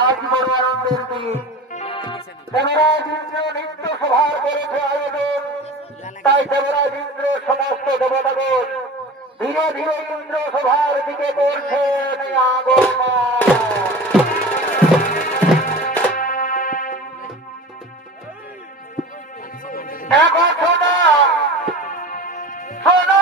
আজ বড় আনন্দের দিন। দেবরাজ ইন্দ্র নিত্য সভার করেছে আয়োজন, তাই দেবরাজ ইন্দ্র সমস্ত দেবতাগণ ধীরে ধীরে ইন্দ্র সভার দিকে করছেন আগমন। এখন শোনা শোনা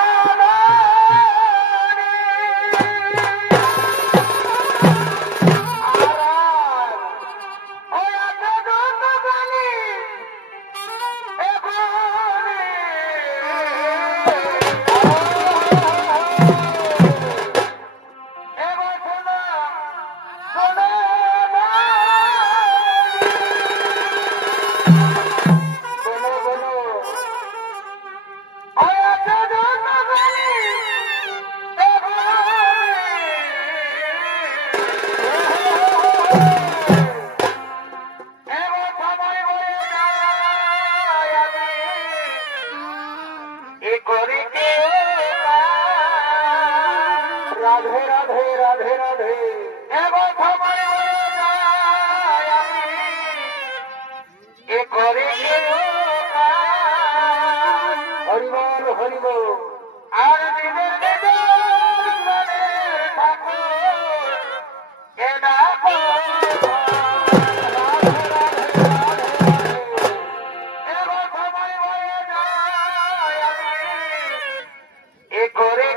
রাধে রাধে রাধে রাধে এবার সময় হয়ে যায় আমি এ করে হরিবল হরিবল আর দিনের ঠাকুর এ ডাকো এবার সময় হয়ে যায় আমি এ করে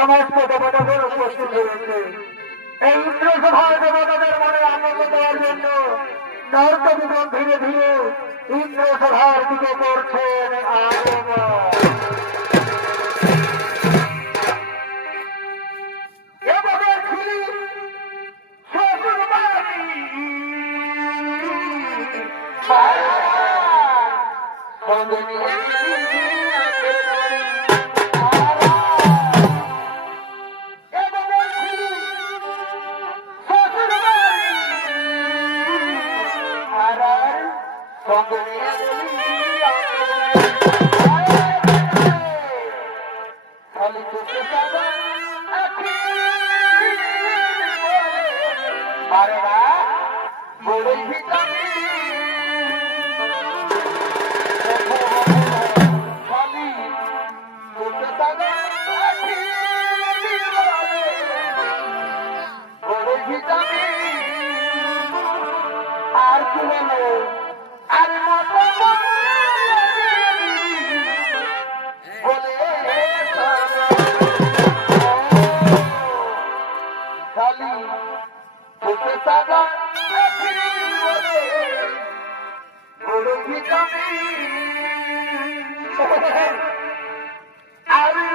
সমস্ত দেবতাদের উপস্থিত হয়েছে। এই ইন্দ্র সভায় দেবতাদের মনে আনন্দ দেওয়ার জন্য নর্তকীগণ ধীরে ধীরে ইন্দ্র সভার দিকে করছেন আগমন। আর কি বলো আর মতো বলে খালি তোকে সাদা বড় ভিটামিন আমি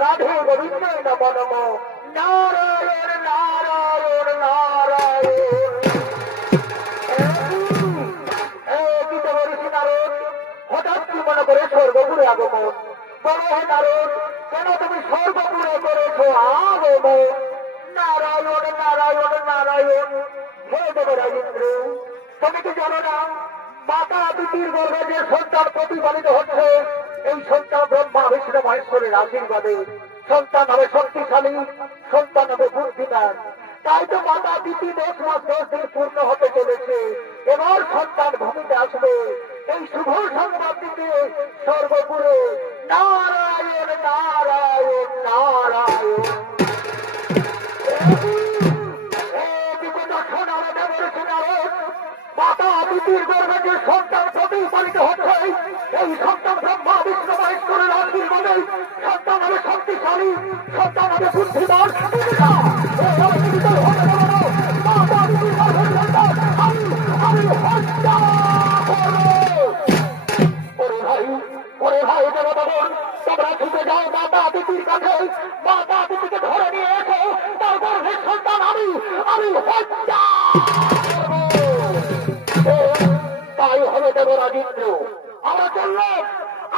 राधे गोविंद नमो नमो नारायण नारायण नारायण হঠাৎ কি মনে করে স্বর্গপুরে আগমন বলো হে নারদ কেন তুমি স্বর্গপুরে করেছো আগমন নারায়ণ নারায়ণ নারায়ণ হে দেবরাজেন্দ্র তুমি কি জানো না মাতা দিদির গর্ভে যে সন্তান প্রতিপালিত হচ্ছে এই সন্তান ব্রহ্মা বিষ্ণু মহেশ্বরের আশীর্বাদে সন্তান হবে শক্তিশালী সন্তান হবে বুদ্ধিমান তাই তো মাতা দিদি 10 মাস 10 দিন পূর্ণ হতে চলেছে এবার সন্তান ভূমিতে আসবে এই শুভ সংবাদ দিতে সর্বপুরে নারায়ণ নারায়ণ নারায়ণ মাতা দিদির গর্ভে যে সন্তান প্রতিপালিত হচ্ছে এই সন্তান ব্রহ্মা বিষ্ণু মহেশ্বরের আশীর্বাদে সন্তান হবে শক্তিশালী সন্তান হবে বুদ্ধিমান ওরে ভাই তোমরা ছুটে যাও মাতা দিদির কাছে, মাতা দিদিকে ধরে নিয়ে এসো, তার গর্ভের সন্তান আমি হত্যা তাই হবে দেবরাজ ইন্দ্র।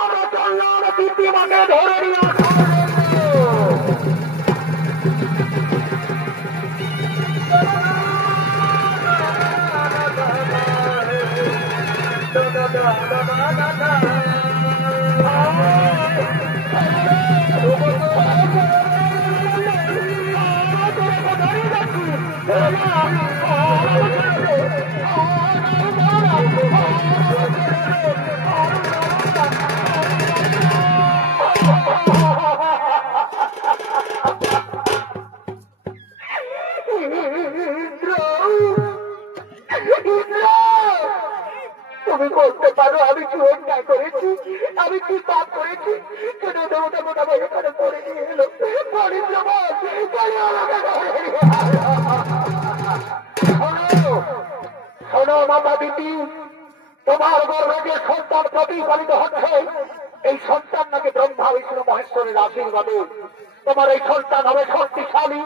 আমরা চললাম দিদিমাকে ধরে নিয়ে আসো। তুমি বলতে পারো আমি কি অন্যায় করেছি, আমি কি পাপ করেছি? কেন দেবতা মোটা ভাই এখানে পড়ে নিয়ে এলো? শোনো মাতা দিদি, তোমার গর্ভে যে সন্তান প্রতিপালিত হচ্ছে, এই সন্তান নাকি ব্রহ্মা বিষ্ণু মহেশ্বরের আশীর্বাদে তোমার এই সন্তান হবে শক্তিশালী,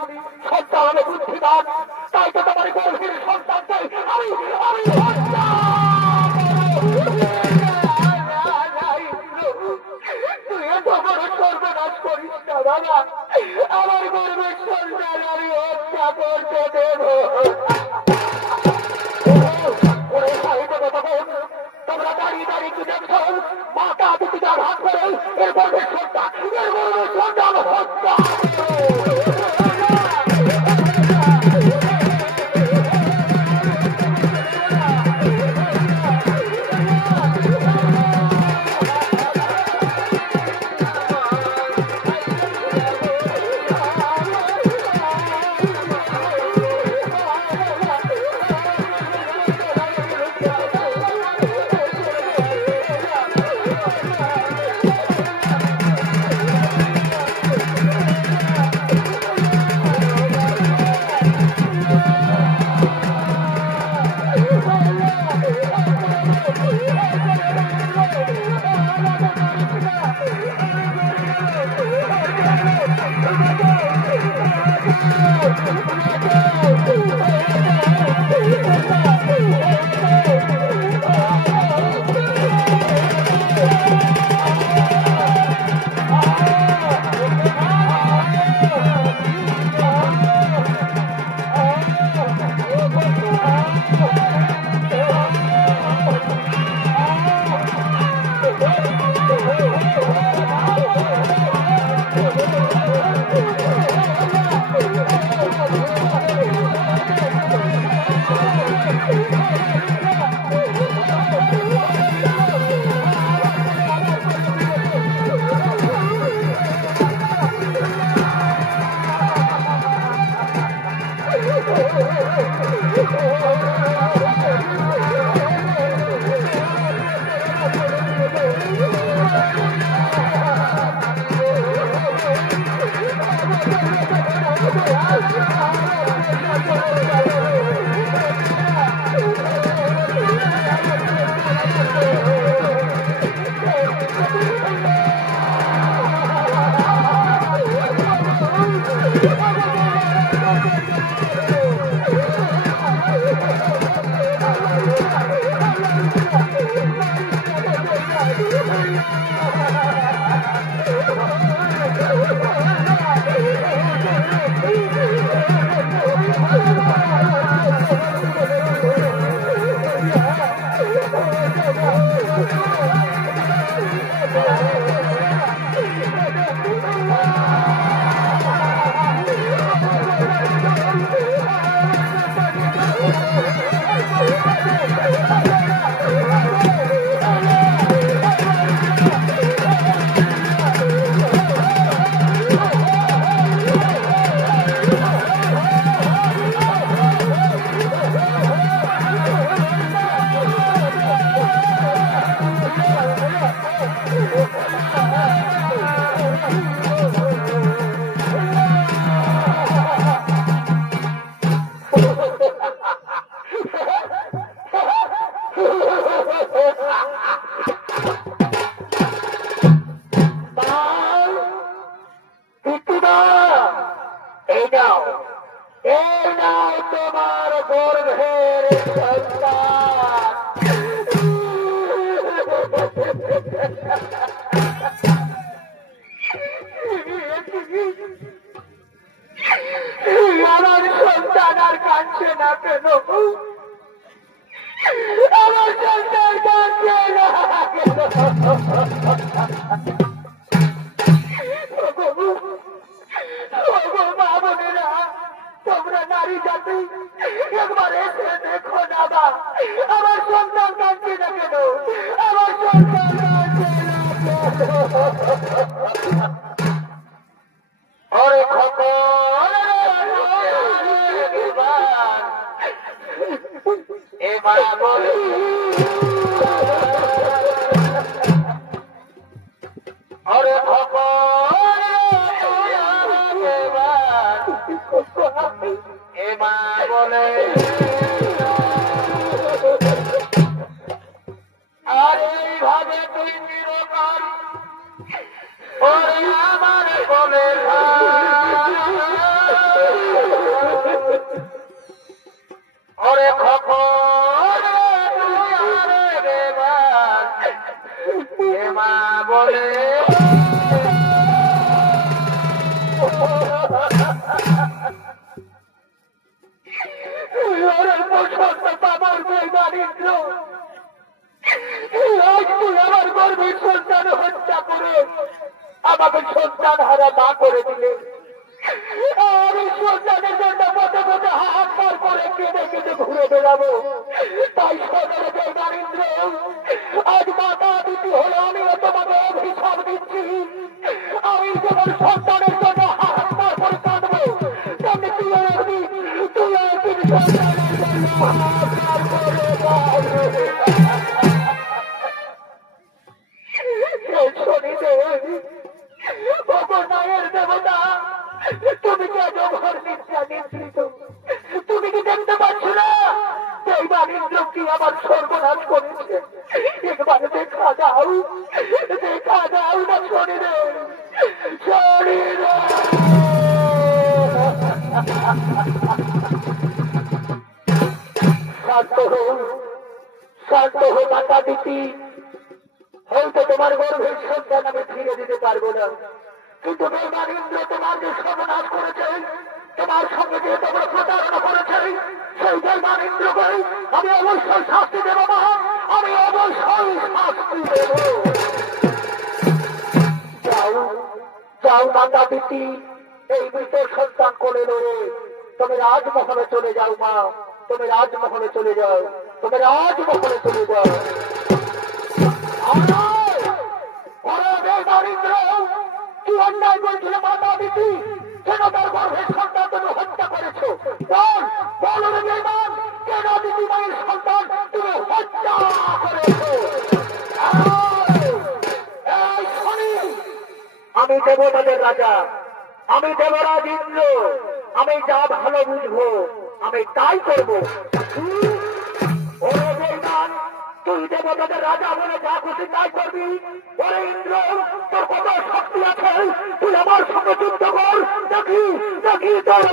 সন্তান হবে বুদ্ধিমান। তাই তো তোমার গর্ভের সন্তানকে আমি তুই এত বড় সর্বনাশ করিস না বাবা। আমার গর্ভের সন্তান আমি হত্যা করতে দেব। তোমরা দাঁড়িয়ে কি দেখছো? মাতা দিদিটার হাত করে এর গর্ভের সন্তান হত্যা। নাও, এই নাও তোমার গর্ভের সন্তান। আমার সন্তান আর কাঁদছে না কেন? আমার সন্তান কাঁদছে না কেন? মা বোনেরা, তোমরা নারী জাতি একবার এসে দেখো না, বা আমার সন্তান কাঁদছে না কেন? আমার সন্তান কাঁদছে না কেন? ওরে খোকন, এবার বলে ওরে খোকন, এবার বলে আর এইভাবে তুই চিরকাল ওরে আমার বলে ওরে খোকন, মা বলে আমার গর্ভের সন্তান হত্যা করে আমাকে সন্তান হারা মা করে দিলে। আমি সন্তানের জন্য পথে পথে হাহাকার করে কেঁদে কেঁদে ঘুরে বেড়াবো। তাই সদরে বেমানিন্দ্র, আজ মাতা দিদি হলে আমিও তোমাকে অভিশাপ দিচ্ছি। আমি যেমন সন্তানের জন্য হাহাকার করে কাঁদবো, তেমনি তুই একদিন সন্তানের জন্য হাহাকার করে কাঁদবে। দেবতা, তুমি কেন ঘর নিশ্চিত? তুমি কি দেখতে পাচ্ছ না এই বাণিজ্য কি আমার সর্বনাশ করেছে? একবার দেখা দাও না শরীরে শরীরে। শান্ত হো মাতা দিতি, হয়তো তোমার গর্ভের সন্তান আমি ফিরে দিতে পারবো না, কিন্তু বেমানিন্দ্র তোমার যে সর্বনাশ করেছে, তোমার সঙ্গে যে তোমরা প্রতারণা করেছে, সেই বেমানিন্দ্রকে আমি অবশ্যই শাস্তি দেব না, আমি অবশ্যই শাস্তি দেব। যাও মাতা দিতি, এই মৃত সন্তান কোলে লড়ে তুমি রাজমহলে চলে যাও। মা, তুমি রাজমহলে চলে যাও, তুমি রাজমহলে চলে যাও। কি অন্যায় করেছিল মাতা দিদি? কেন তার গর্ভের সন্তান তুমি হত্যা করেছো? বলো রে বেঈমান, কেন দিদি মায়ের সন্তান তুমি হত্যা করেছো? আমি দেবতাদের রাজা, আমি দেবরাজ ইন্দ্র, আমি যা ভালো বুঝবো আমি তাই করবো। ওরে বেঈমান, তুই দেবতাদের রাজা বলে যা খুশি তাই করবি? ওরে ইন্দ্র, তোর কত শক্তি আছে? তুই আমার সঙ্গে যুদ্ধ কর, দেখি তোর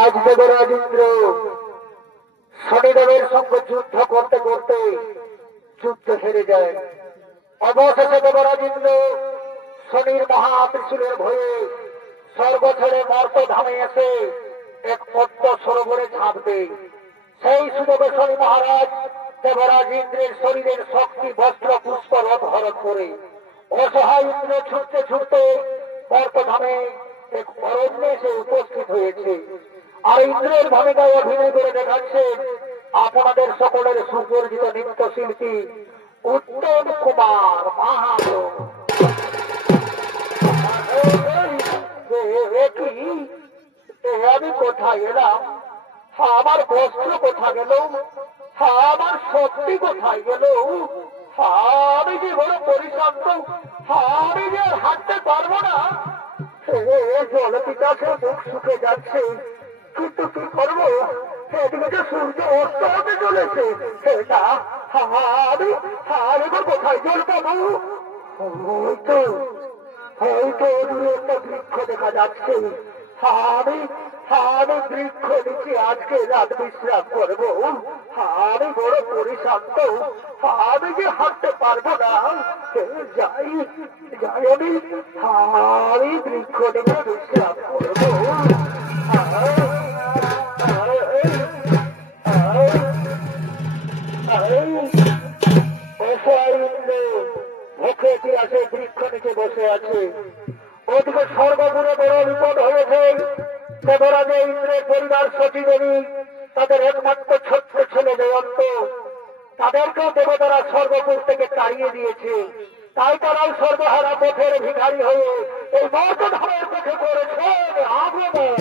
আজ দেবরাজ ইন্দ্র শনিদেবের সঙ্গে যুদ্ধ করতে করতে যুদ্ধ হেরে যায়। অবশেষে দেবরাজ ইন্দ্র শনির মহা ত্রিশূলের ভয়ে স্বর্গ ছেড়ে মর্তধামে এসে এক পদ্ম সরোবরে ঝাঁপ দেয়। সেই সুযোগে শনি মহারাজ দেবরাজ ইন্দ্রের শরীরের শক্তি বস্ত্র পুষ্প রথ হরণ করে অসহায় ইন্দ্র ছুটতে ছুটতে মর্তধামে এক অরণ্যে এসে উপস্থিত হয়েছে। আর ইন্দ্রের ভূমিকায় অভিনয় করে দেখাচ্ছে আপনাদের সকলের সুপরিচিত নৃত্যশিল্পী উত্তম কুমার মাহাতো। আমি কোথায় এলাম? আমার বস্ত্র কোথায় গেল? আমার শক্তি কোথায় গেল? আমি যে বড় পরিশ্রান্ত, আমি যে আর হাঁটতে পারবো না। জল পিতাকে মুখ শুকে যাচ্ছে, কিন্তু কি করবো? এদিকে সূর্য অস্ত হতে চলেছে। আমি কোথায় জল পাবো? হয়তো দূরে একটা বৃক্ষ দেখা যাচ্ছে। আমি বৃক্ষ নিচে আজকে রাত বিশ্রাম করবো। আমি বড় পরিশ্রান্ত, আমি যে হাঁটতে পারবো না। যাই আমি বৃক্ষ নিচে বিশ্রাম করবো। মুখে পিয়াসে বৃক্ষ নিচে বসে আছে। ওদিকে সর্বগুণে বড় বিপদ হয়েছে। দেবরাজে ইন্দ্রের পরিবার সতীদেবী, তাদের একমাত্র ছোট্ট ছেলে জয়ন্ত, তাদেরকেও দেবতারা স্বর্গপুর থেকে তাড়িয়ে দিয়েছে। তাই তারাও সর্বহারা পথের ভিখারি হয়ে এই মর্তধামের পথে করেছে আগমন।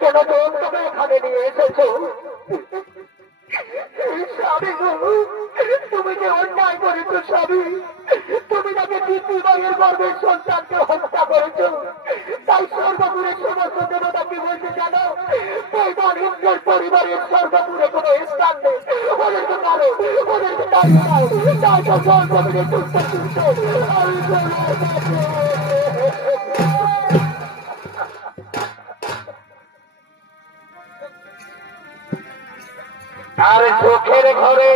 কেন তুমি এখানে নিয়ে এসেছ? স্বামী, তুমি যে অন্যায় করেছ স্বামী। তুমি তাকে পিতৃমায়ের গর্ভের সন্তানকে হত্যা করেছ। তাই স্বর্গপুরের সমস্ত দেবতাকে বলতে জানো ইন্দ্রের পরিবারের স্বর্গপুরে কোনো স্থান নেই। ওদেরকে মারো, ওদেরকে তাড়িয়ে দাও। তাই তো স্বর্গপুরে তুলতে আর চোখের ঘরে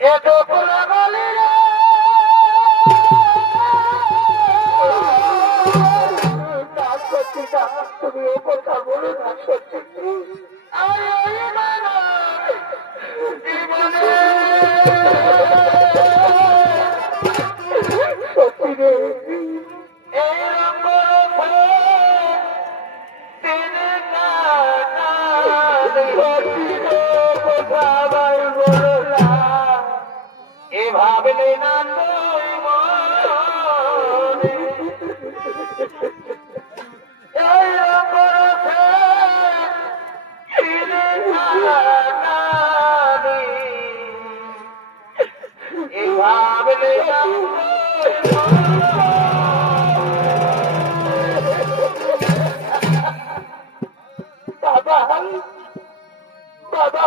এত পোলাগালি তুমি ও কথা বলো না। সত্যি সত্যি রে ভাবলে না ভাবলে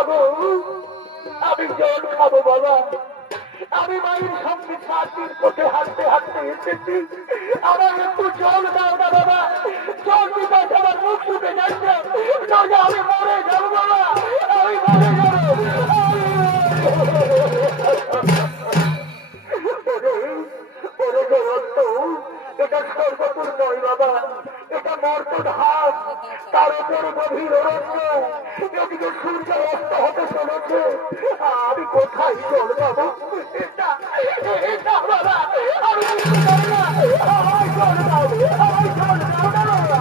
খাবো, আমি জল খাবো বাবা। আমি মায়ের সঙ্গে 7 দিন পথে হাঁটতে হাঁটতে এসেছি, আমার একটু জল দাও না বাবা। জল দিতে আমার মুখ শুকে যাচ্ছে, নইলে আমি মরে যাবো বাবা, আমি মরে যাবো। এটা স্বর্গপুর নয় বাবা, এটা মর্তন হাত, তার উপর গভীর অরণ্য, এদিকে সূর্য অস্ত হতে চলেছে। আমি কোথায় জল পাবো? এটা বাবা, আমি আমায় জল দাও, আমায় জল দাও না বাবা।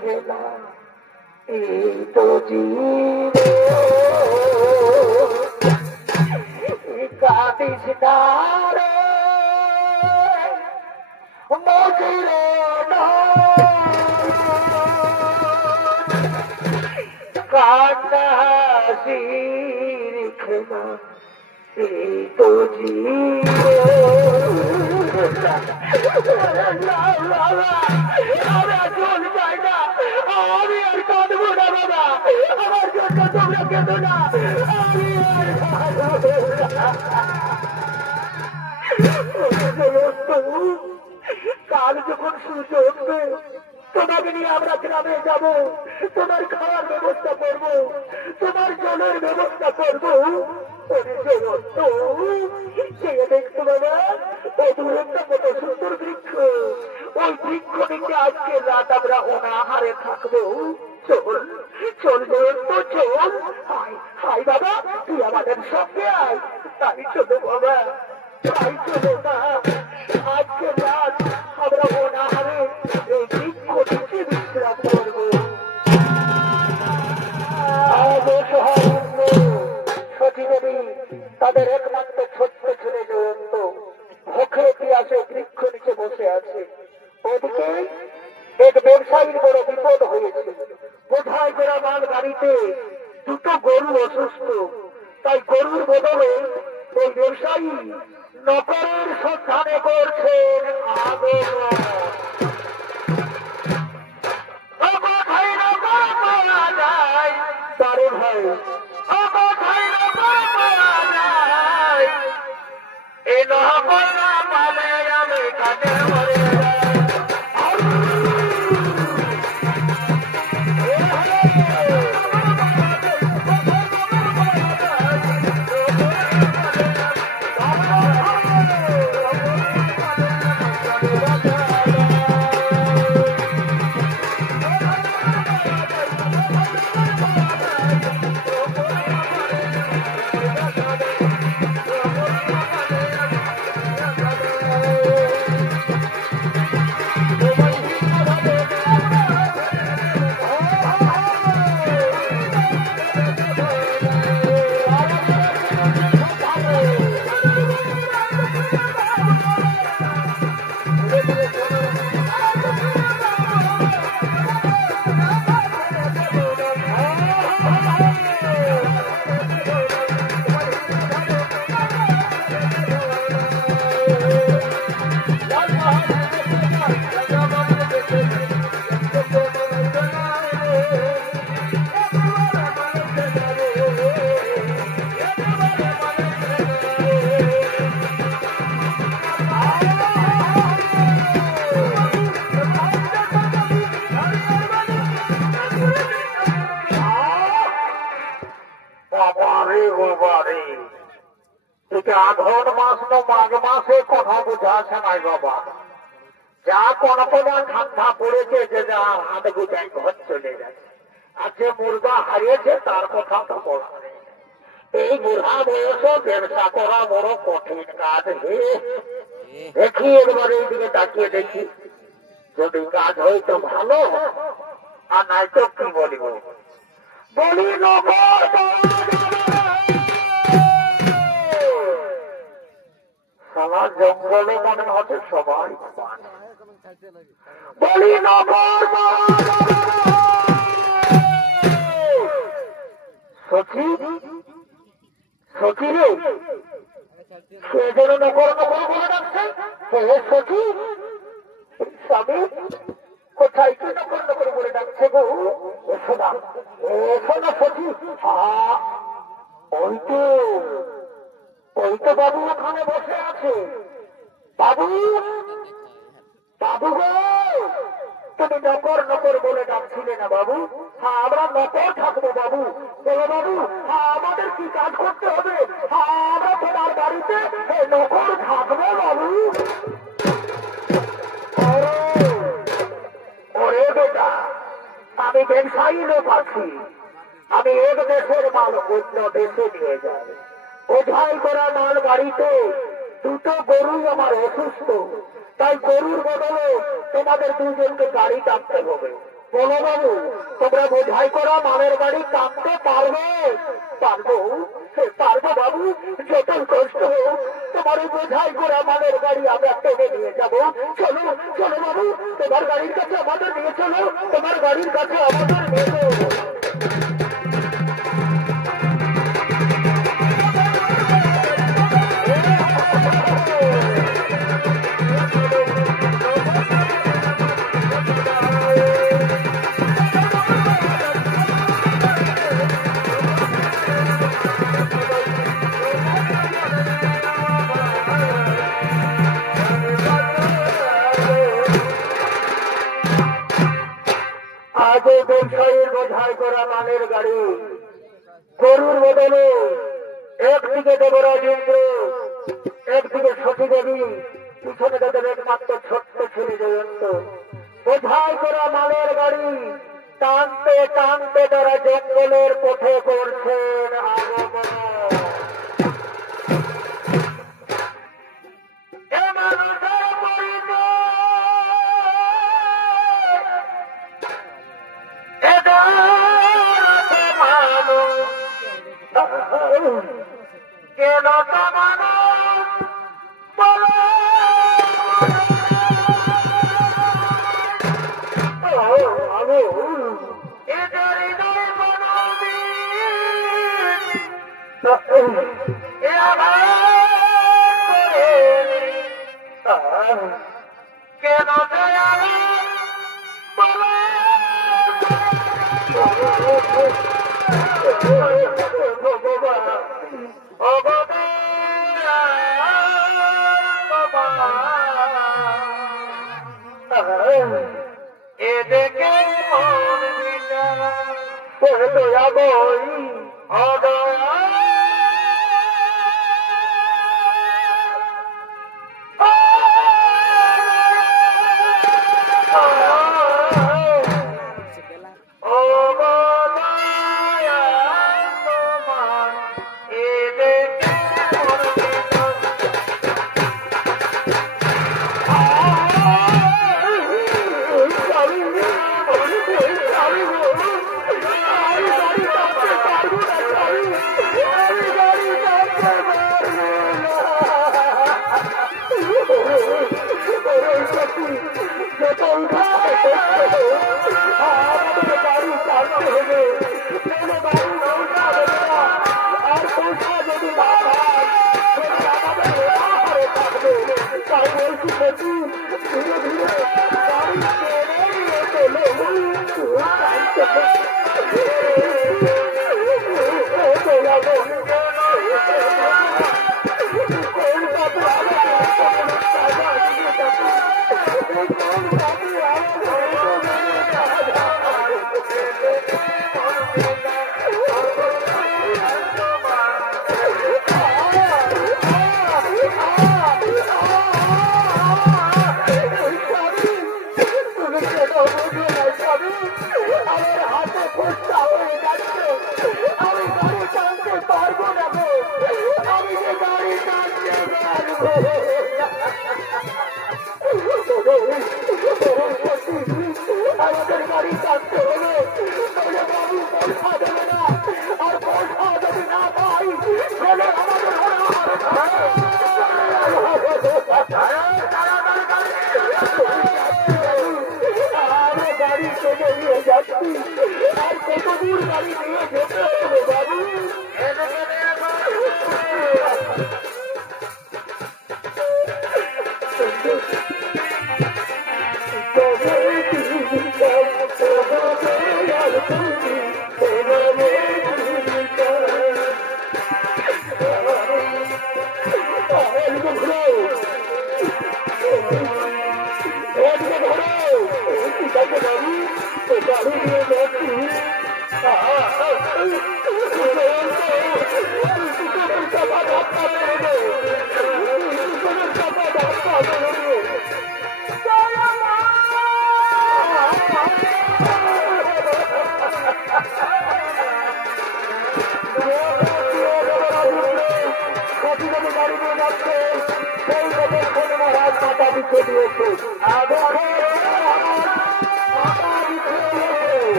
খেলা এই তো জীবন, কাটিস না রে মজিরে কান্না হাসির খেলা এই তো জীবন। আমি আর চলে যাই না, আমি আর কাঁদবো না বাবা, আমার জন্য তোমরা কেঁদো না, আমি কাল যখন সূর্য উঠবে তোমাকে নিয়ে আমরা গ্রামে যাবো, তোমার খাওয়ার ব্যবস্থা করবো, তোমার জলের ব্যবস্থা করবো। দেখতো বাবা, ওই দূরে একটা কত সুন্দর বৃক্ষ, ওই বৃক্ষ নিচে আজকে রাত আমরা অনাহারে থাকবো। চল চল তো চল, হাই বাবা, তুই আমাদের সঙ্গে আয়। তাই চলো বাবা, তাই চলো না, আজকে রাত আমরা অনাহারে এই বৃক্ষ নিচে বিশ্রাম করবো। সতীদেবী তাদের একমাত্র ছোট্ট ছেলে জয়ন্ত ভোখে ইতিহাসে বৃক্ষ নিচে বসে আছে। ওদিকে এক ব্যবসায়ীর বড় বিপদ হয়েছে, বোঝাই করা মাল গাড়িতে 2টো গরু অসুস্থ, তাই গরুর বদলে ওই ব্যবসায়ী নকরের সন্ধানে করছেন আবেদন। তারে ভাই এই নহবলা পালে আমি কাটে মরে আঘন মাস না মাঘ মাসে কথা বুঝাছে নাই বাবা, যা কোনো ঠান্ডা পড়েছে যে যার হাতে গুটাই ঘর চলে গেছে, আর যে মুরগা হারিয়েছে তার কথা তো বলা নেই। এই বুড়া বয়সে ব্যবসা করা বড় কঠিন কাজ। দেখি একবার এইদিকে তাকিয়ে দেখি, যদি কাজ হয়তো ভালো, আর নাই তো কি বলিব বলি সারা জঙ্গলে মনে হচ্ছে সবাই বলি নগর সখী সখী রে সে যেন নগর নগর বলে ডাকছে হে সখী স্বামী কোথায় কি নগর নগর বলে ডাকছে গো এসো না সখী ওই তো বাবু ওখানে বসে আছে বাবু বাবু গো তুমি নকর নকর বলে ডাকছিলে না বাবু হ্যাঁ আমরা নকর থাকবো বাবু বলো বাবু হ্যাঁ আমাদের কি কাজ করতে হবে হ্যাঁ আমরা তোমার বাড়িতে নকর থাকবো বাবু ওরে বেটা আমি ব্যবসায়ী লোক আছি আমি এক দেশের মাল অন্য দেশে নিয়ে যাই বোঝাই করা মাল বাড়িতে দুটো গরু আমার অসুস্থ তাই গরুর বদলে তোমাদের দুজনকে গাড়ি টানতে হবে বলো বাবু তোমরা বোঝাই করা মালের গাড়ি টানতে পারবে পারবো পারবো বাবু যতই কষ্ট হোক তোমার বোঝাই করা মালের গাড়ি আমরা টেনে নিয়ে যাবো চলো চলো বাবু তোমার গাড়ির কাছে আমাদের নিয়ে চলো তোমার গাড়ির কাছে আমাদের নিয়ে চলো আগে ব্যবসায়ীর বোঝাই করা মালের গাড়ি গরুর বদলে একদিকে দেবরাজ ইন্দ্র একদিকে সতী দেবী পিছনে তাদের একমাত্র ছোট্ট ছেলে জয়ন্ত বোঝাই করা মালের গাড়ি টানতে টানতে তারা জঙ্গলের পথে করছেন আগমন কেন এদিকে আমার হাতে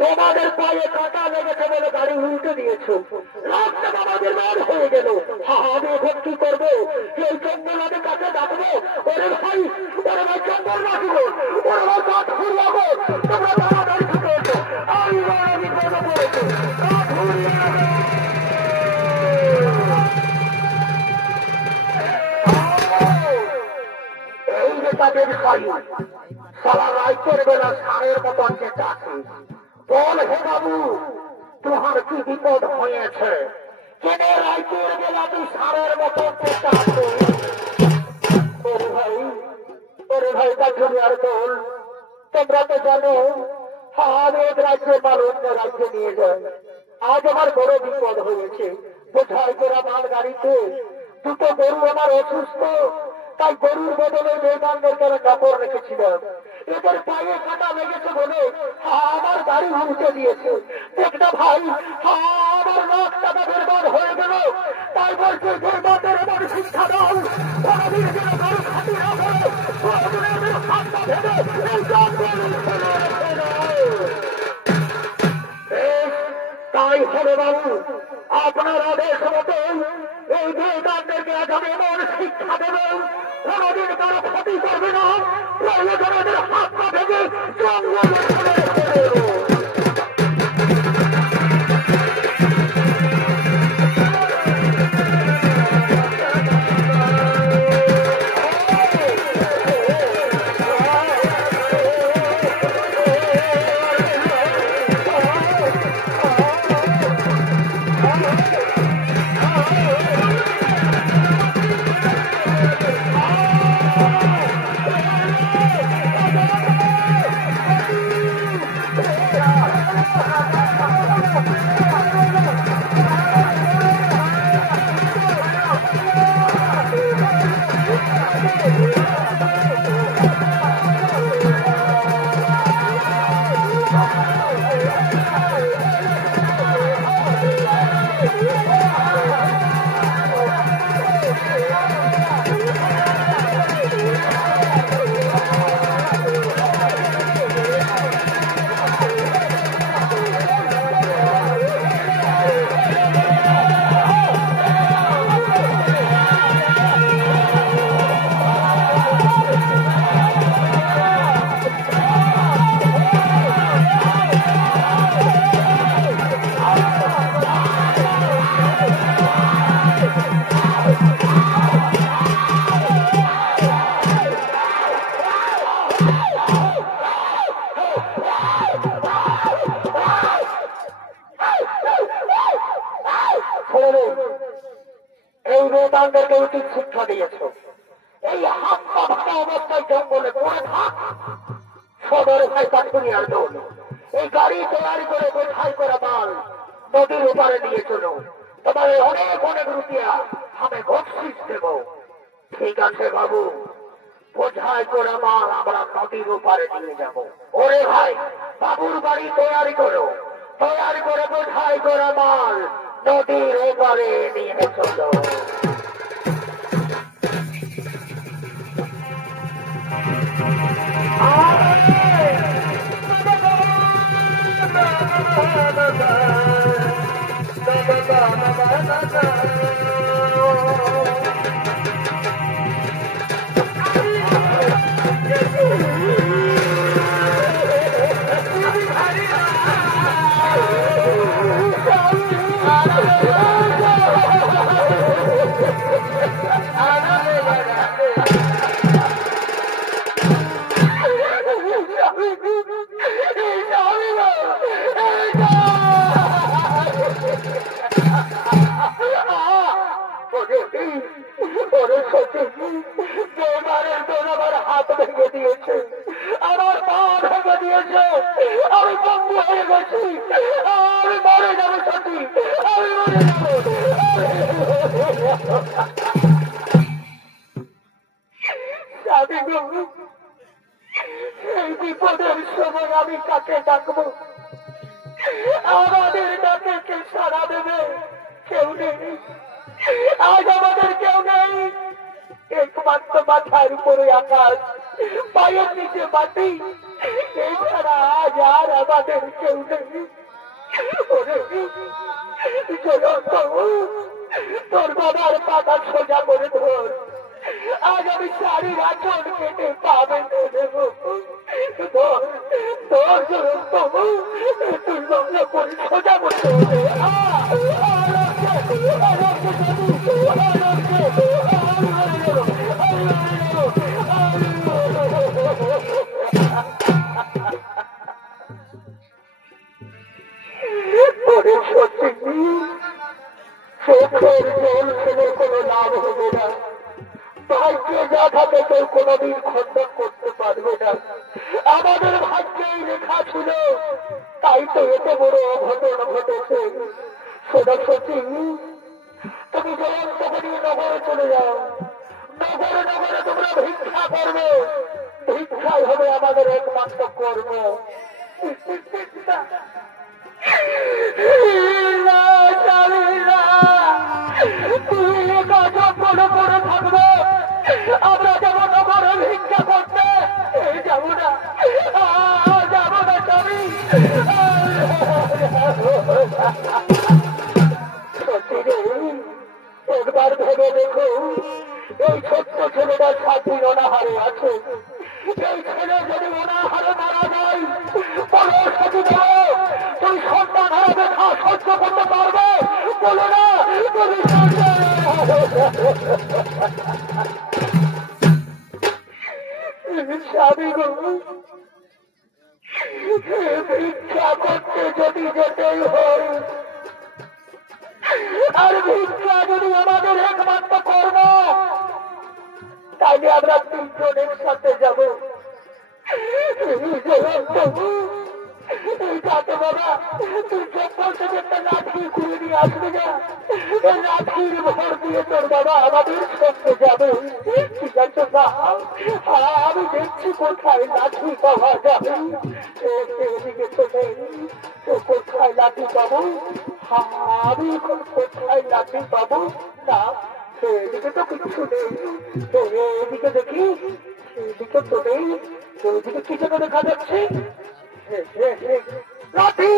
তোমাদের পায়ে কাটা লেগেছে বলে গাড়ি উল্টে দিয়েছো, রাস্তা আমাদের মান হয়ে গেল। আমি এখন কি করবো? এই জঙ্গলের কাছে ডাকবো, ওরে ভাই জঙ্গল রাখবো, ওরে ভাই কাঠ ফুল লাগো, তোমরা তাড়াতাড়ি ছুটেছো। আমি বড় বিপদে পড়েছি, কাঠ ফুল এই যে তাদের খাই সারা রাইতের বেলা সারের মতন যেটা আছে। বল হে বাবু, তোমার কি বিপদ হয়েছে? কেন রাইতের বেলা তুই সারের মতন যেটা আছে? ওরে ভাই কাঠুরিয়ার দল, তোমরা তো জানো আমি এক রাজ্যে মাল অন্য রাজ্যে নিয়ে যাই। আজ আমার বড় বিপদ হয়েছে। বোঝাই করা মাল গাড়িতে দুটো গরু আমার অসুস্থ, তাই গরুর বদলে মেয়েবানদেরকে আমি কাপড় রেখেছিলাম। এদের পায়ে কাটা লেগেছে বলে আমার গাড়ি উল্টে দিয়েছে। দেখনা ভাই, আমার লাখ টাকা বেরবাদ হয়ে গেল। তাই বলছে বেরবাদের আমার শিক্ষা দাও, কোনদিন যেন কারো খাটি না করে, কোনদিন এদের হাতটা ভেবে এই জঙ্গল ফেলে রেখে দাও। তাই হবে বাবু, আপনার আদেশ মতো এই মেয়েবানদেরকে আজ আমি এমন শিক্ষা দেবেন, কোনদিন কারো ক্ষতি করবে না। প্রয়োজনের হাতটা ভেবে জঙ্গলে ফেলে রেখে দেব। এই মেয়েবানদেরকে উচিত শিক্ষা দিয়েছ। এই হাত পা ভাঙা অবস্থায় জঙ্গলে পড়ে থাক। সদর ভাই কাঠুরিয়ার দল, এই গাড়ি তৈরি করে বোঝাই করা মাল নদীর ওপারে নিয়ে চলো। তোমার অনেক অনেক রুপিয়া আমি বকশিস দেব। ঠিক আছে বাবু, বোঝাই করা মাল আমরা নদীর ওপারে নিয়ে যাব। ওরে ভাই, বাবুর বাড়ি তৈরি করো, তৈরি করে বোঝাই করা মাল নদীর ওপারে নিয়ে চলো। আরে আমার হাত ভেঙে দিয়েছে, আমার পা ভেঙে দিয়েছে, আমি বন্ধু হয়ে গেছি, আমি মরে যাবো সত্যি, আমি মরে যাবো। এই বিপদের সময় আমি কাকে ডাকবো? আমাদের ডাকে কে সাড়া দেবে? কেউ নেই, আজ আমাদের কেউ নেই। একমাত্র মাথার উপরে আকাশ, পায়ের নিচে মাটি, এছাড়া আজ আর আমাদের কেউ নেই। তোর বাবার পাতা সোজা করে ধর, আজ আমি শাড়ির আচল কেটে পাবে দেব। তুই বাংলা করে সোজা করতে হবে। চোখের জল ফেলে কোনো লাভ হবে না, ভাগ্যে যা থাকে কেউ কোনোদিন খণ্ডন করতে পারবে না। আমাদের ভাগ্যেই লেখা ছিল, তাই তো এত বড় অঘটন ঘটেছে। সোনা সত্যি, তুমি জয়ন্ত করিয়ে নগরে চলে যাও, নগরে নগরে তোমরা ভিক্ষা করবে, ভিক্ষাই হবে আমাদের একমাত্র কর্ম। আমরা যাবো নগরে ভিক্ষা করতে, যাবো না, যাবো না স্বামী। একবার ভেবে দেখো, এই ছোট্ট ছেলেটা 7 দিন অনাহারে আছে, এই ছেলে যদি অনাহারে মারা যায়, বলো সত্যি বলো, তুমি সন্তান হারাবে সহ্য করতে পারবে? বলো না, তুমি স্বামী গো, ভিক্ষা করতে যদি যেতেই হয়, আর ভিক্ষা যদি আমাদের একমাত্র কর্ম, তাইলে আমরা 3 জন একসাথে যাবো। বাবা, তুই জঙ্গল থেকে একটা লাঠি খুলে নিয়ে আসবি না, লাঠির ভর দিয়ে তোর বাবা আমাদের সঙ্গে যাবে, ঠিক আছে? আমি দেখছি কোথায় লাঠি পাওয়া যাবে, এদিকে তো নেই, তো কোথায় লাঠি পাবো? আমি এখন কোথায় লাঠি পাবো? না, এদিকে তো কিছু নেই, এদিকে দেখি, এদিকে তো নেই, ওইদিকে কি যেন দেখা যাচ্ছে, লাঠি।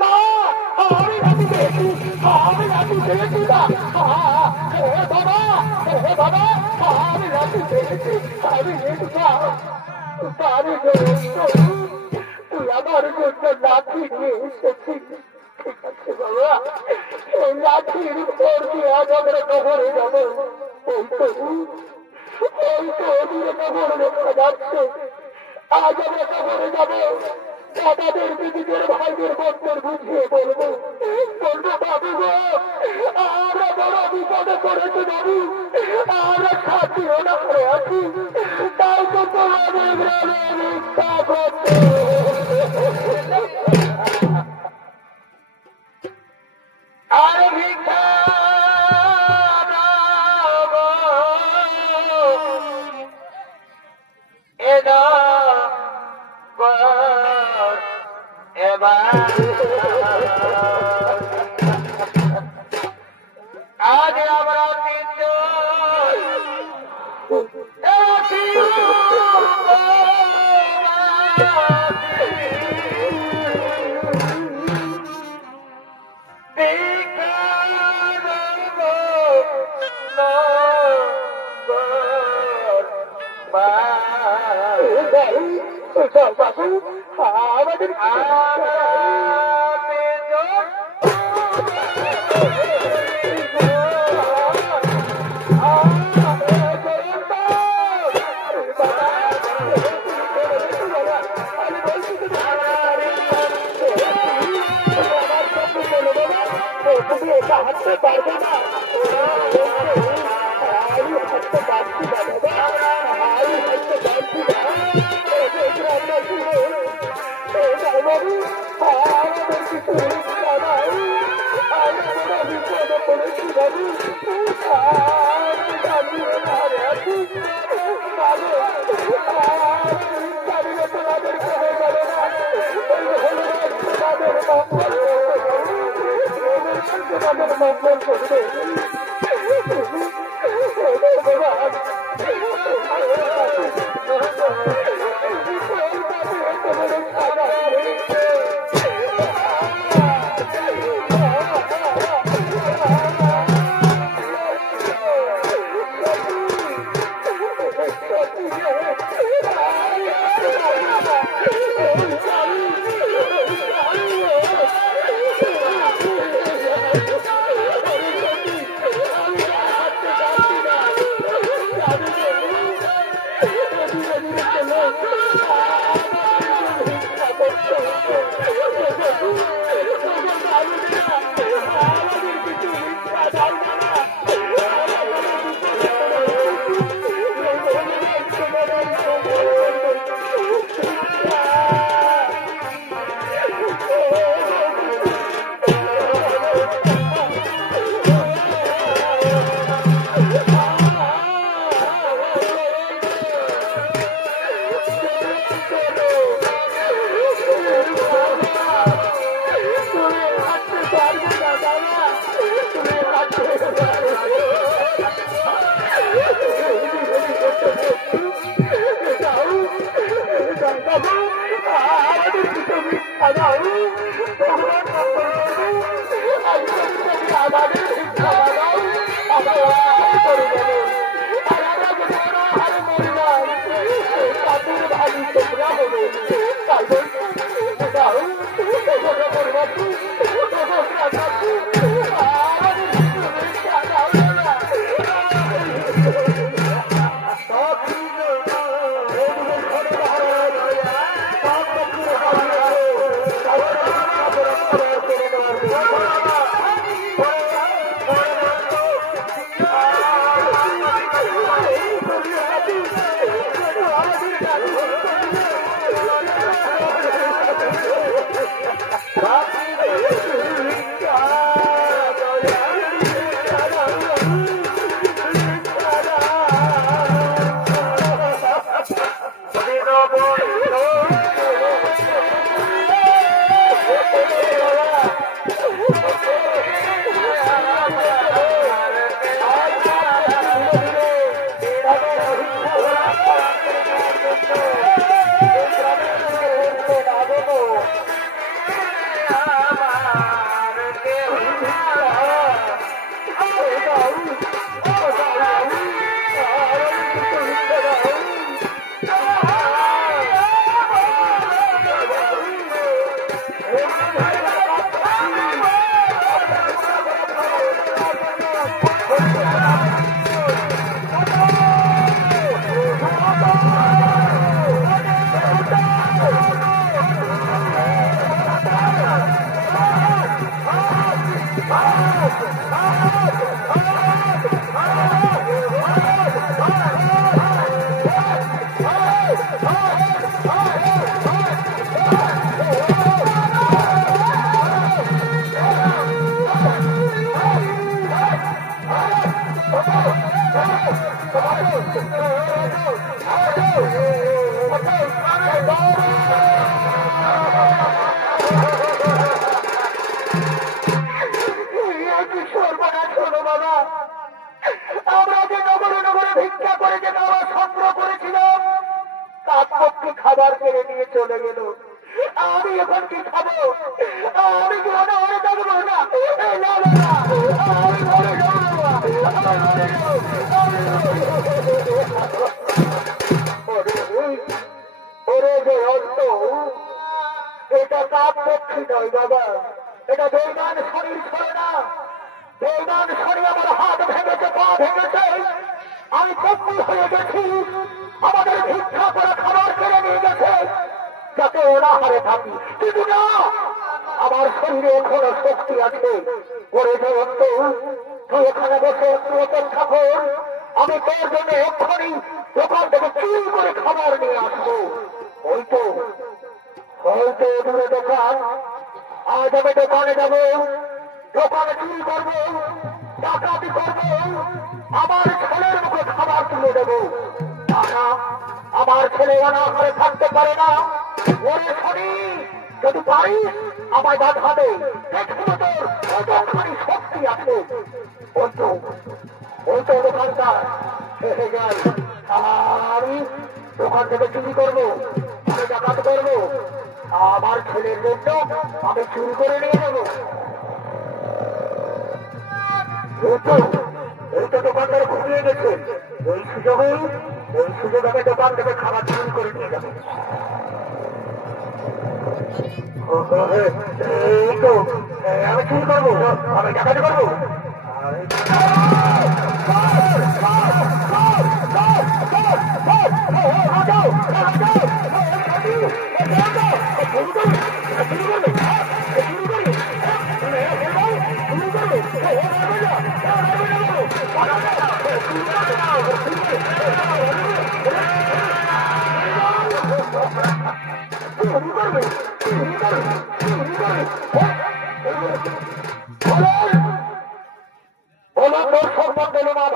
মা, আমি লাঠি পেয়েছি, আমি লাঠি পেয়েছি না, বাবা, বাবা, আমি লাঠি পেয়েছি, আমি তুই আমার জন্য লাঠি নিয়ে এসেছিস, ঠিক আছে বাবা, এই লাঠির উপর দিয়ে আজ আমরা নগরে যাবো। ওই তো ওদিকে নগর দেখা যাচ্ছে, আজ আমরা নগরে যাবো, দাদাদের দিদিদের ভাইদের বন্ধুদের বুঝিয়ে বলবো, বাবু গো, আমরা বড় বিপদে করেছি বাবু, আমরা 7 দিন অনাহারে আছি, তাই তো তোমাদের গ্রামে ভিক্ষা করতে। আর ভিক্ষা আজ আমরা 3 আমাদের হাঁটতে পারবে না আমি হাঁটতে পারছি না বাবা আমি হাঁটতে পারছি না আমাদের কিছু আমরা বিপদে পড়েছি বাবু তোমাদেরকে হয়ে যাবে না তোমাদের মঙ্গল করবে খাবার কেড়ে নিয়ে চলে গেল। আমি এখন কি খাবো? আমি কি ঘরে থাকবো না? আমি ঘরে এটা কাপ পক্ষী নয় বাবা, এটা বেইমান শরীর ছড়ে না। বেইমান শরীর আমার হাত ভেঙেছে, পা ভেঙেছে, আমি পক্ষী হয়ে গেছি। আমাদের ভিক্ষা করে খাবার কেড়ে নিয়ে গেছে যাতে ওরা হারে থাকি, কিন্তু না, আমার শরীরে এখনো শক্তি আছে। করে যে একটু তুই এখানে বসে একটু অপেক্ষা কর, আমি তোর জন্য এক্ষুনি দোকান থেকে চুরি করে খাবার নিয়ে আসবো। হয়তো হয়তো দূরে দোকান, আজ আমি দোকানে যাবো, দোকানে চুরি করবো, ডাকাতি করবো, আমার ছেলের মুখে খাবার তুলে দেবো। আমার ছেলে অনাহারে থাকতে পারে না। ওরে শনি, যদি পারি আমায় বাঁধাবে, দেখবো তোর কতখানি শক্তি আছে। ওই তো দোকানটা এসে যায়, আমি দোকান থেকে চুরি করবো, আমি ডাকাত করবো, আমার ছেলের জন্য আমি চুরি করে নিয়ে যাবো। এই তো দোকানদার ঘুমিয়ে গেছে, ওই সুযোগে আমি দোকান থেকে খাবার চুরি করে নিয়ে যাবো। এই তো আমি চুরি করবো, আমি ডাকাতি করবো।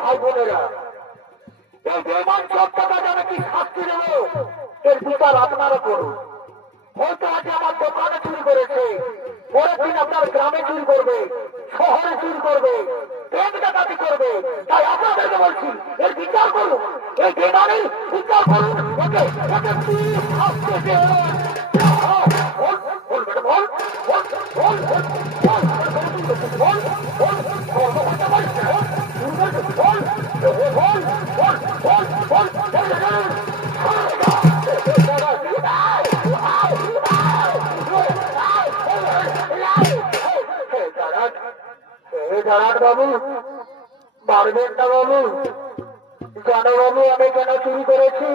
ভাই বোনেরা, এই বেমান চর্চাটা আমি কি শাস্তি দেব, এর বিচার আপনারা করুন। হয়তো আজ আমার দোকানে চুরি করেছে, পরের দিন আপনার গ্রামে চুরি করবে, শহরে চুরি করবে, ব্যাংক ডাকাতি করবে। তাই আপনাদেরকে বলছি, এর বিচার করুন, এই বেমানের বিচার করুন। ওকে ওকে কি শাস্তি দেব? বাবু মারবেন না বাবু, জানো বাবু আমি কেন চুরি করেছি?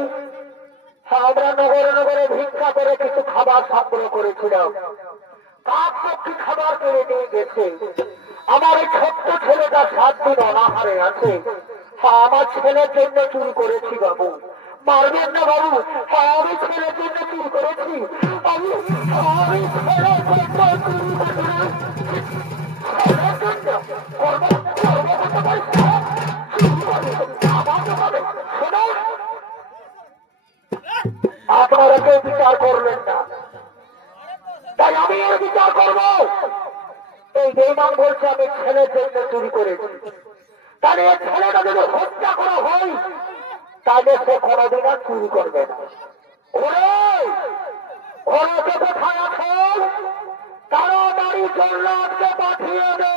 আমরা নগরে নগরে ভিক্ষা করে কিছু খাবার সংগ্রহ করেছিলাম, কাকপক্ষী খাবার কিনে নিয়ে গেছে। আমার এই ছোট্ট ছেলেটা 7 দিন অনাহারে আছে, আমার ছেলের জন্য চুরি করেছি বাবু। মারবেন না বাবু, আমি ছেলের জন্য চুরি করেছি, আমি ছেলের জন্য চুরি আপনারা কেউ বিচার করলেন না, তাই আমি এর বিচার করবো। এই বেঈমান বলছে আমি ছেলের জন্য চুরি করেছি, তাহলে এই ছেলেটা যদি হত্যা করা হয় তাহলে সে কোনোদিন আর চুরি করবে না। ওরা কে কোথায় আছে তাড়াতাড়ি জল্লাদকে পাঠিয়ে দে।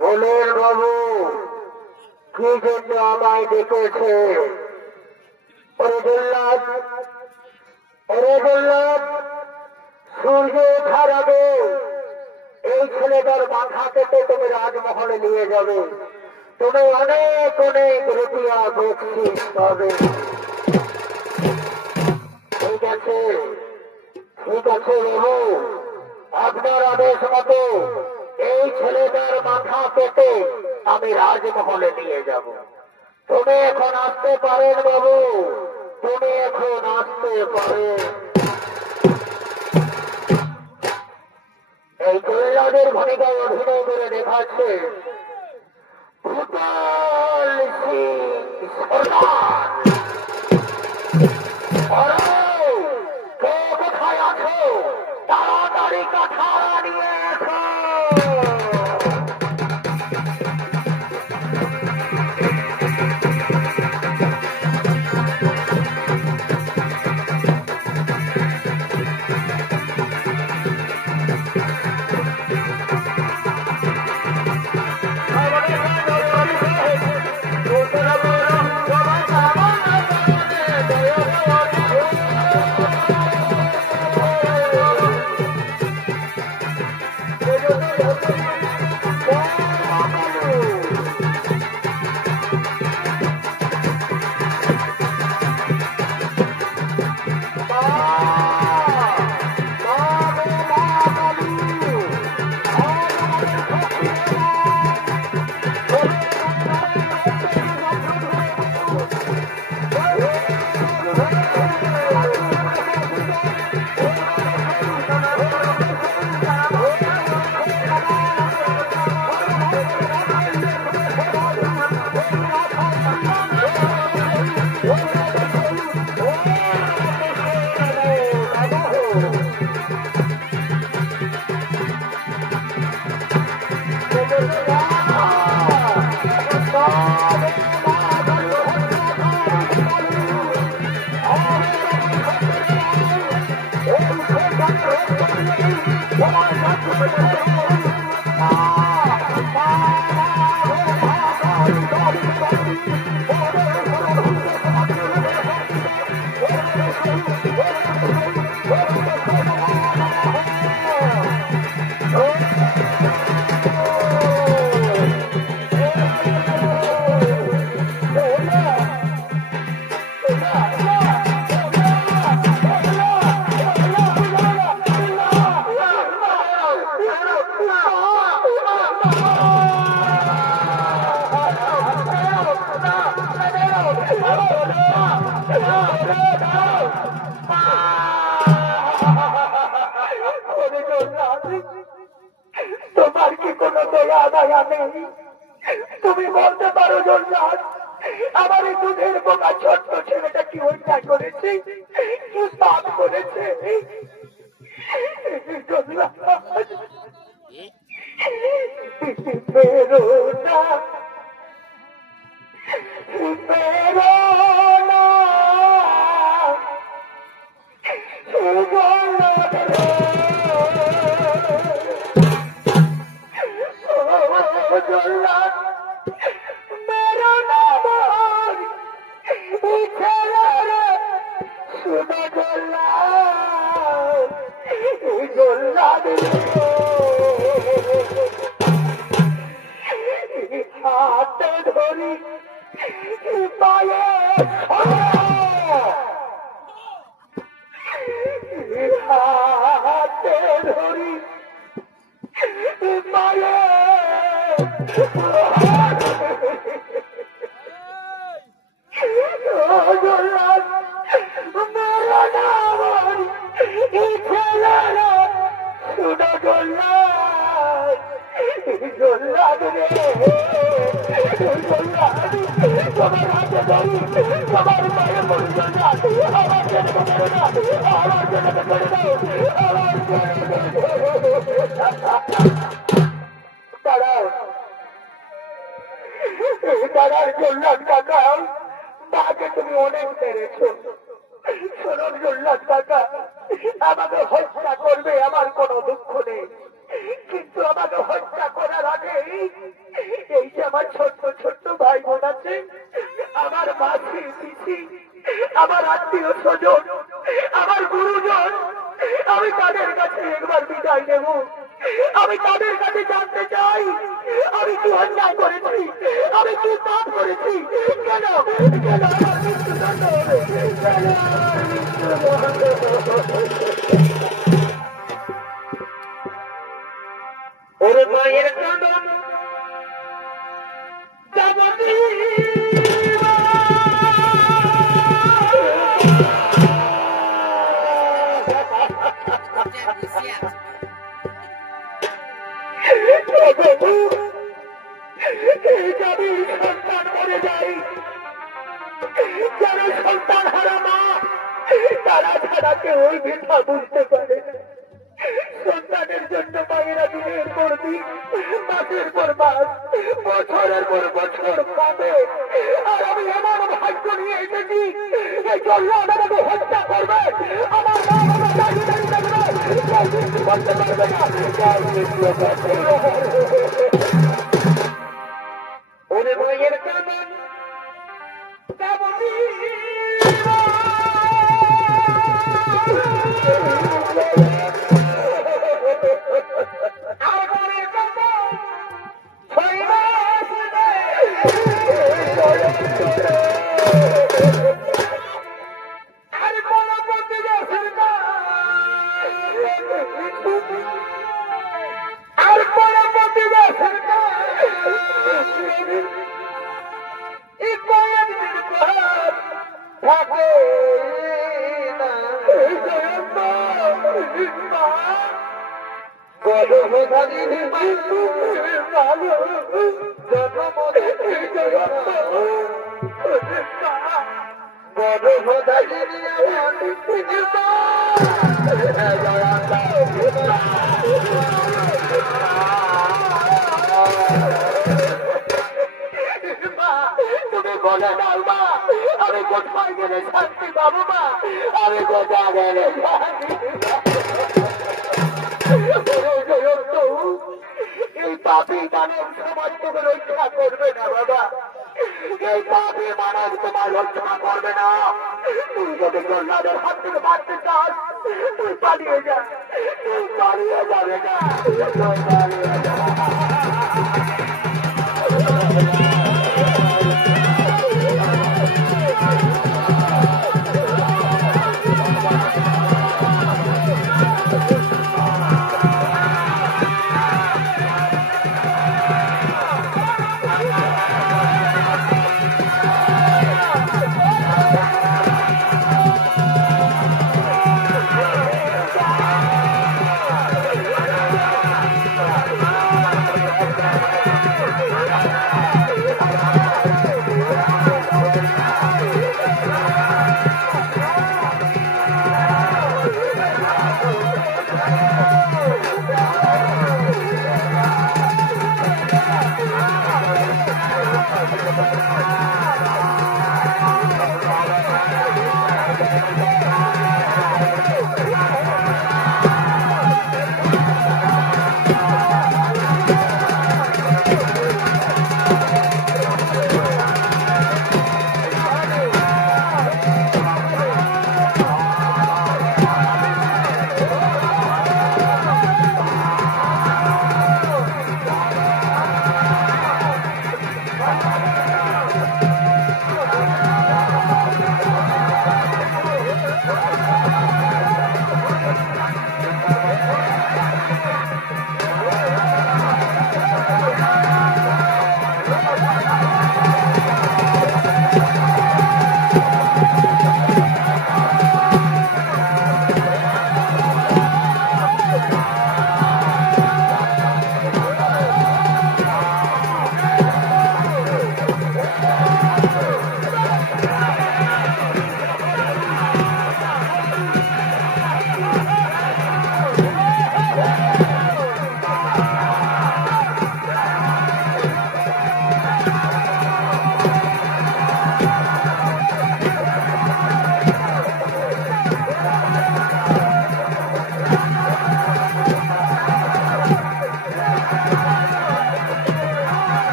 বলেন বাবু কি জন্য আমায় ডেকেছে? সূর্য ওঠার আগে এই ছেলেটার মাথা কেটে তুমি রাজমহলে নিয়ে যাবে, তুমি অনেক অনেক রুপিয়া বকশিশ পাবে। ঠিক আছে বাবু, আপনার আদেশ মতো এই ছেলেটার মাথা কেটে আমি রাজমহলে নিয়ে যাব। তুমি এখন আসতে পারেন বাবু, তুমি এখন আসতে পারেন। এই জল্লাদের ভূমিকায় অভিনয় করে দেখাচ্ছে ভূপাল সিং সরকার। কে কোথায় আছো? তাড়াতাড়ি কাঠারা নিয়ে এসো। তোমার কি কোনো দয়া দয়া নেই? তুমি বলতে পারো জল্লাদ, আমার এই দুধের বোকা ছোট্ট ছেলেটা কি অন্যায় করেছে, কি পাপ করেছে? বেরো না, বেরো না, জল্লাদ বেরো না, শুনো জল্লাদ, জল্লাদ হাতে ধরি পায়ে হাতে ধরি পায়ে জল্লাদ মেরো না আমার এই ছেলেরা, শুনো জল্লাদ, জল্লাদ রে, জল্লাদ তোমার হাতে ধরি, তোমার পায়ে পড়ি জল্লাদ, আমার ছেলেকে মেরো না, আমার ছেলেকে মেরে দাও, আমার দাঁড়াও, দাঁড়াও জল্লাদ কাকা, মাকে তুমি অনেক মেরেছো। শোনো জল্লাদ কাকা, আমাকে হত্যা করবে আমার কোনো দুঃখ নেই, কিন্তু আমাকে হত্যা করার আগে এই যে আমার ছোট্ট ছোট্ট ভাই বোন আছে, আমার মাসি পিসি, আমার আত্মীয় স্বজন, আমার গুরুজন, আমি তাদের কাছে একবার বিদায় নেব। আমি তাদের কাছে জানতে চাই আমি কি অন্যায় করেছি, আমি কি পাপ করেছি, কেন কেন আমার মৃত্যুদণ্ড হবে, কেন আমার মৃত্যুদণ্ড হবে? ওরে মায়ের কাঁদন যাবতীয় সন্তান মরে যায়, যারা সন্তান হারা মা তারা ছাড়া কেউ ওই ব্যথা বুঝতে পারে না। সন্তানের জন্য মায়েরা দিনের পর দিন, মাসের পর মাস, বছরের পর বছর পাবে, আর আমি এমন ভাগ্য নিয়ে এসেছি এই জল্লাদ আমাকে হত্যা করবে, আমার মা আমার দাঁড়িয়ে দাঁড়িয়ে থাকবে, কেউ কিছু বলতে পারবে না, কেউ কিছু করতে পারবে না। ওরে মায়ের কাঁদন যাবতীয় তুমি বলে দাও মা, আমি কোথায় গেলে শান্তি পাবো মা, আমি কোথায় গেলে এই পাপি মানব সমাজ তোকে রক্ষা করবে না বাবা, এই পাপি মানব তোমার রক্ষা করবে না। তুই যদি জল্লাদের হাত থেকে বাঁচতে চাস তুই পালিয়ে যা, তুই পালিয়ে যাবে না, তুই পালিয়ে যা।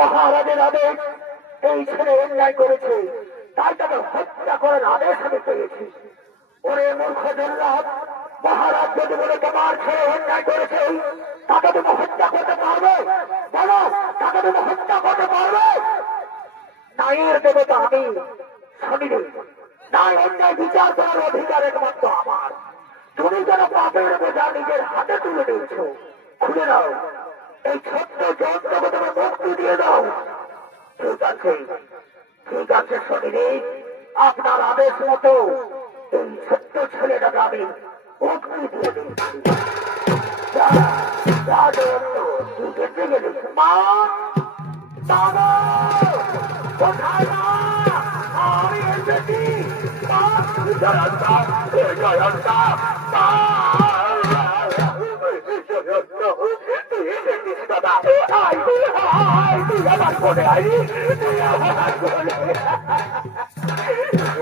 মহারাজের আদেশ এই ছেলে অন্যায় করেছে, তাই তাকে হত্যা করার আদেশ আমি পেয়েছি। ওরে মূর্খ জল্লাদ, মহারাজ যদি বলে তোমার ছেলে অন্যায় করেছে তাকে তুমি হত্যা করতে পারবে? বলো, তাকে তুমি হত্যা করতে পারবে? ন্যায়ের দেবতা আমি শনিদেব, তাই অন্যায় বিচার করার অধিকার একমাত্র আমার। তুমি যেন পাপের বোঝা নিজের হাতে তুলে নিয়েছ, খুলে দাও এই ছোট্ট যন্ত্রকে, তুমি মুক্তি দিয়ে দাও। ঠিক আছে, ঠিক আছে শনিদেব, আপনার আদেশ মতো এই ছোট্ট ছেলেটাকে আমি মুক্তি দিয়ে দিচ্ছি। মা বাবা কোথায়? মা আমি এসেছি।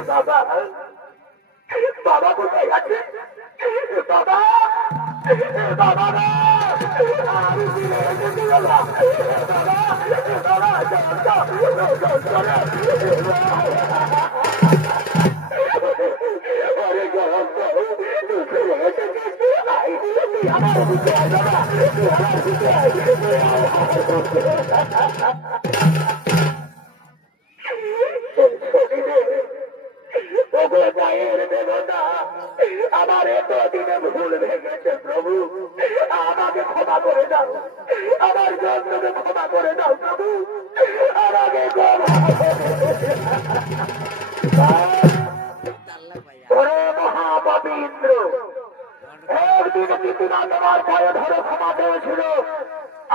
বাবা বাবা কোথায় আছে? বাবা বাবা আমি ফিরে এসেছি। বাবা বাবা আমার এতদিনে ভুল ভেঙেছে প্রভু, আমাকে ক্ষমা করে দাও, আমার জন্মকে ক্ষমা করে দাও প্রভু, আমাকে মহাপবিত্র একদিন দিদিমা তোমার পায়ে ধরে ক্ষমা পেয়েছিল,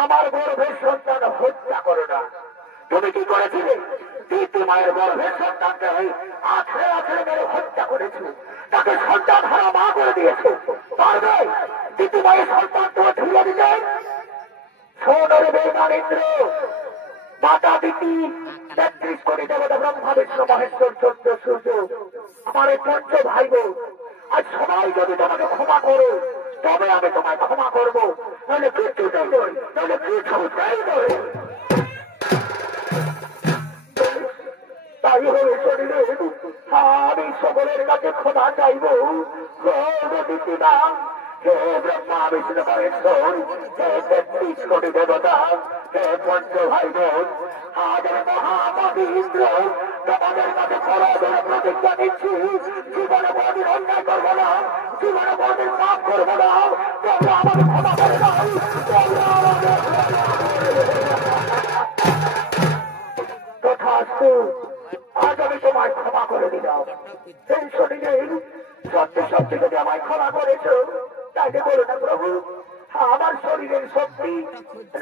আমার গর্ভের সন্তান হত্যা করো না। তুমি কি করেছিলে? দিদিমায়ের গর্ভের সন্তানকে আছড়ে আছড়ে মেরে হত্যা করেছিল, তাকে সন্তান হারা মা করে দিয়েছে। পারবে দিদিমায়ের সন্তান তোমার ফিরিয়ে দিতে? শোন রে বেঈমান ইন্দ্র, মাতা দিতি 33 কোটি দেবতা ব্রহ্মা বিষ্ণু মহেশ্বর 14 সূর্য আমার এই পঞ্চ ভাই বোন আজ সবাই যদি তোমাকে ক্ষমা করো তবে আমি তোমায় ক্ষমা করবো, নাহলে কিছুতেই নয়, নাহলে কিছুতেই নয়। তাই হলে শরীরে আমি সকলের কাছে ক্ষমা চাইব। হে ব্রহ্মা বিষ্ণু মহেশ্বর, হে 33 কোটি দেবতা, হে পঞ্চ ভাই বোন, আজ আমি মহামতি ইন্দ্র তোমাদের কাছে করজোড়ে প্রতিজ্ঞা দিচ্ছি, জীবনে কোনদিন অন্যায় করবো না, জীবনে কোনদিন পাপ করবো না। তোমরা আমাকে ক্ষমা করে দাও, তোমরা আমাকে তথাস্তু। আজ আমি তোমায় ক্ষমা করে দিলাম। এই শরীরের সত্যি সত্যি যদি আমায় ক্ষমা করেছো তাকে বলো না প্রভু, আমার শরীরের শক্তি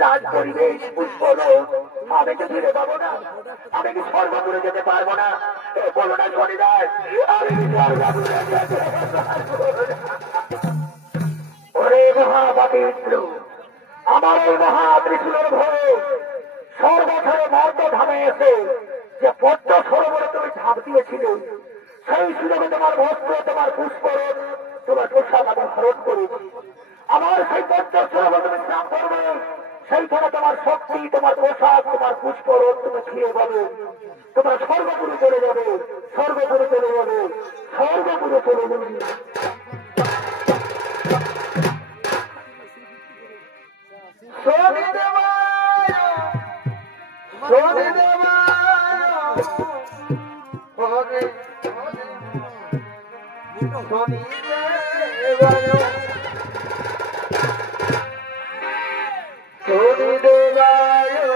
রাজ পরিবেশ পুষ্পলোক আমি তো ফিরে পাবো না, আমি কি স্বর্গপুরে যেতে পারবো না? বলো না শরীরাজ, আমি কি স্বর্গপুরে যেতে পারবো না? ওরে মহাপাপী ইন্দ্র, আমার এই মহাত্রিশূলের ভয়ে সর্বথরে মর্ত ধামে এসে যে পদ্ম সরোবরে তুমি ঝাঁপ দিয়েছিলে, সেই সুযোগে তোমার বস্ত্র, তোমার পুষ্করণ, তোমার পোশাক আমি হরণ করেছি। আমার সেই পদ্ম সরোবর তুমি স্নান করবে, সেইখানে তোমার শক্তি, তোমার পোশাক, তোমার পুষ্করণ তুমি ফিরে পাবে। তোমরা স্বর্গপুরে চলে যাবে, স্বর্গপুরে চলে যাবে, স্বর্গপুরে চলে যাবে। Devayo,